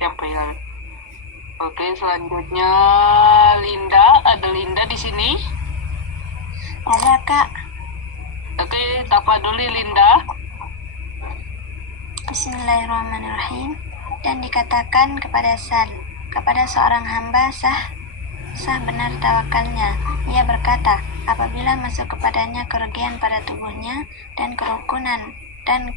Siapa ya? Oke, selanjutnya Linda. Ada Linda di sini? Ada, Kak. Oke, tafadholi Linda. Bismillahirrahmanirrahim. Dan dikatakan kepada seorang hamba sah benar tawakalnya. Ia berkata, apabila masuk kepadanya kerugian pada tubuhnya dan kerukunan dan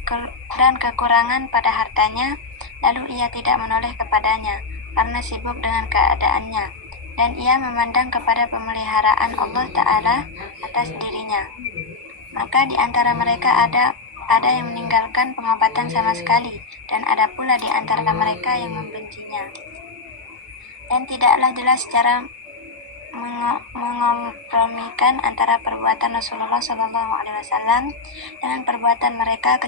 kekurangan pada hartanya, lalu ia tidak menoleh kepadanya karena sibuk dengan keadaannya, dan ia memandang kepada pemeliharaan Allah Ta'ala atas dirinya. Maka di antara mereka ada yang meninggalkan pengobatan sama sekali, dan ada pula di antara mereka yang membencinya. Dan tidaklah jelas cara mengompromikan antara perbuatan Rasulullah SAW dengan perbuatan mereka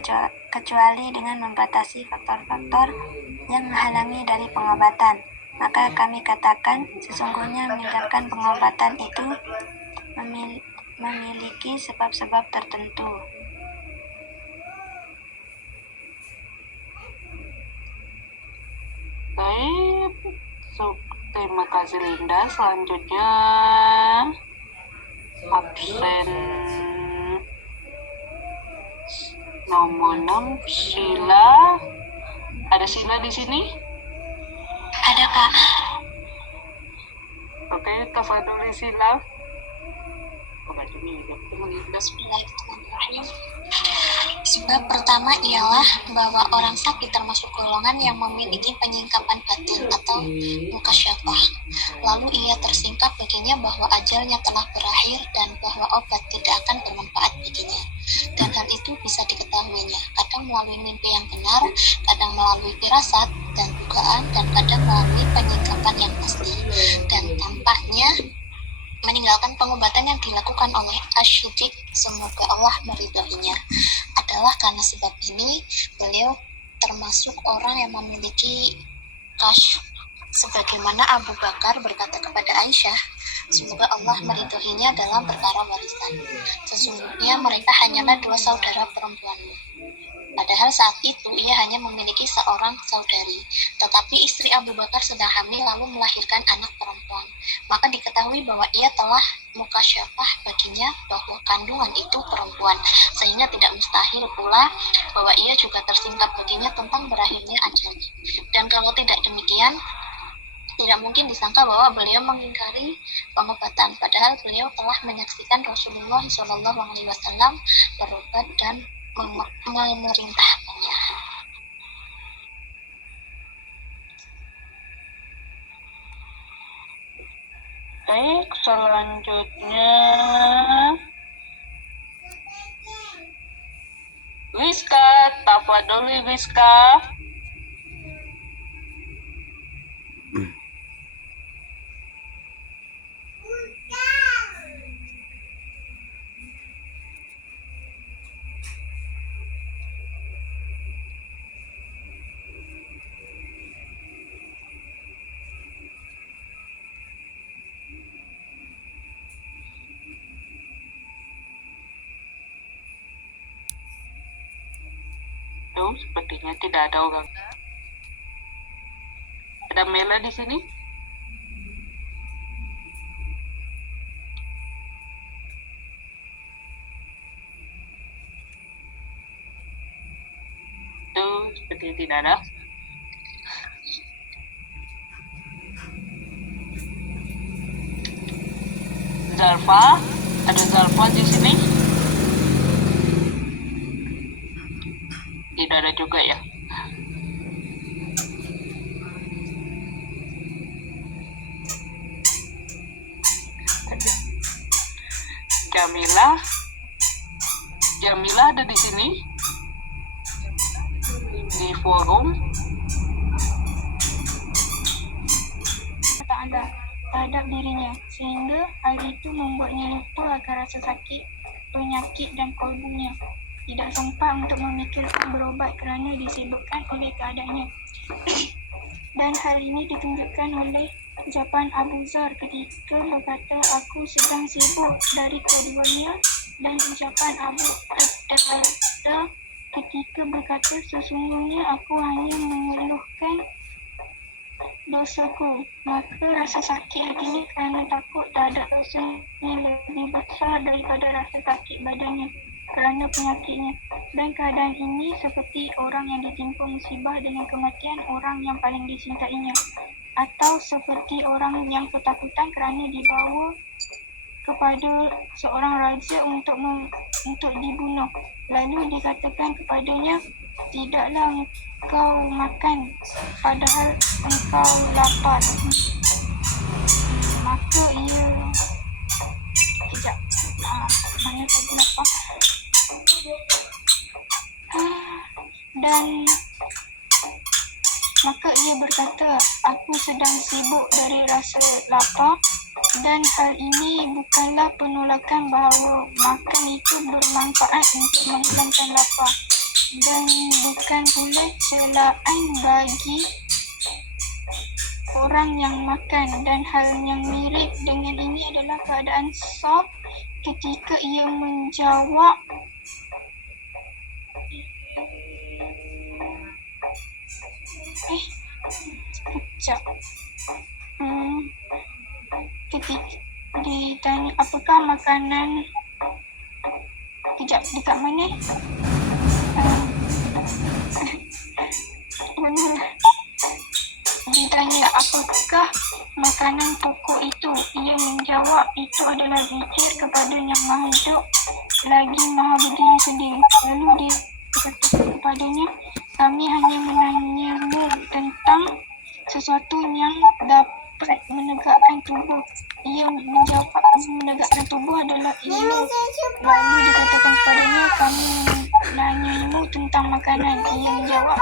kecuali dengan membatasi faktor-faktor yang menghalangi dari pengobatan. Maka kami katakan, sesungguhnya meninggalkan pengobatan itu memiliki sebab-sebab tertentu. Baik, terima kasih Linda. Selanjutnya absen nomor 6 Sheila. Ada Sheila di sini? Ada, Kak. Oke, tafadholi Sheila. Bismillahirrahmanirrahim. Sebab pertama ialah bahwa orang sakit termasuk golongan yang memiliki penyingkapan batin atau mukasyafah. Lalu ia tersingkap baginya bahwa ajalnya telah berakhir dan bahwa obat tidak akan bermanfaat baginya. Dan hal itu bisa diketahuinya, kadang melalui mimpi yang benar, kadang melalui firasat dan dugaan, dan kadang melalui penyingkapan yang pasti. Dan tampaknya meninggalkan pengobatan yang dilakukan oleh Asy-Syidik, semoga Allah meridhoinya, adalah karena sebab ini beliau termasuk orang yang memiliki kasyf, sebagaimana Abu Bakar berkata kepada Aisyah, semoga Allah meridhoinya dalam perkara warisan. Sesungguhnya mereka hanyalah 2 saudara perempuanmu. Padahal saat itu ia hanya memiliki seorang saudari, tetapi istri Abu Bakar sedang hamil lalu melahirkan anak perempuan. Maka diketahui bahwa ia telah mukasyafah baginya bahwa kandungan itu perempuan, sehingga tidak mustahil pula bahwa ia juga tersingkap baginya tentang berakhirnya ajalnya. Dan kalau tidak demikian, tidak mungkin disangka bahwa beliau mengingkari pengobatan, padahal beliau telah menyaksikan Rasulullah SAW berobat dan memerintahkannya. Baik, selanjutnya Rizka, tafadholi Rizka. Sepertinya tidak ada orang. Ada Mela di sini? Sepertinya tidak ada. Zalfa, ada Zalfa di sini? Tidak ada juga ya. Jamila ada di sini di forum. Terhadap dirinya, sehingga hal itu membuatnya lupa akan rasa sakit, penyakit dan kalbunya. Tidak sempat untuk memikirkan berobat kerana disibukkan oleh keadaannya. Dan hal ini ditunjukkan oleh ucapan Abu Zar ketika berkata, aku sedang sibuk dari keduanya, dan ucapan Abu Darda ketika Maka berkata, sesungguhnya aku hanya mengeluhkan dosaku. Maka rasa sakit hatinya kerana takut terhadap dosanya lebih besar daripada rasa sakit badannya kerana penyakitnya. Dan keadaan ini seperti orang yang ditimpa musibah dengan kematian orang yang paling dicintainya, atau seperti orang yang ketakutan kerana dibawa kepada seorang raja untuk dibunuh. Lalu dikatakan kepadanya, tidaklah engkau makan padahal engkau lapar. Maka ia mana tadi lapar? Dan maka ia berkata, aku sedang sibuk dari rasa lapar, dan hal ini bukanlah penolakan bahawa makan itu bermanfaat untuk menghilangkan lapar, dan bukan pula celaan bagi orang yang makan. Dan hal yang mirip dengan ini adalah keadaan Saf ketika ia menjawab sekejap. Ketika ditanya apakah makanan, kejap, dekat mana? Ditanya apakah makanan pokok itu, ia menjawab, itu adalah zikir kepada yang maha hidup lagi maha berdiri sendiri. Lalu dia berkata kepadanya, kami hanya menanyamu tentang sesuatu yang dapat menegakkan tubuh. Ia menjawab, menegakkan tubuh adalah ilmu. Lalu dikatakan kepadanya, kami menanyamu tentang makanan. Ia menjawab,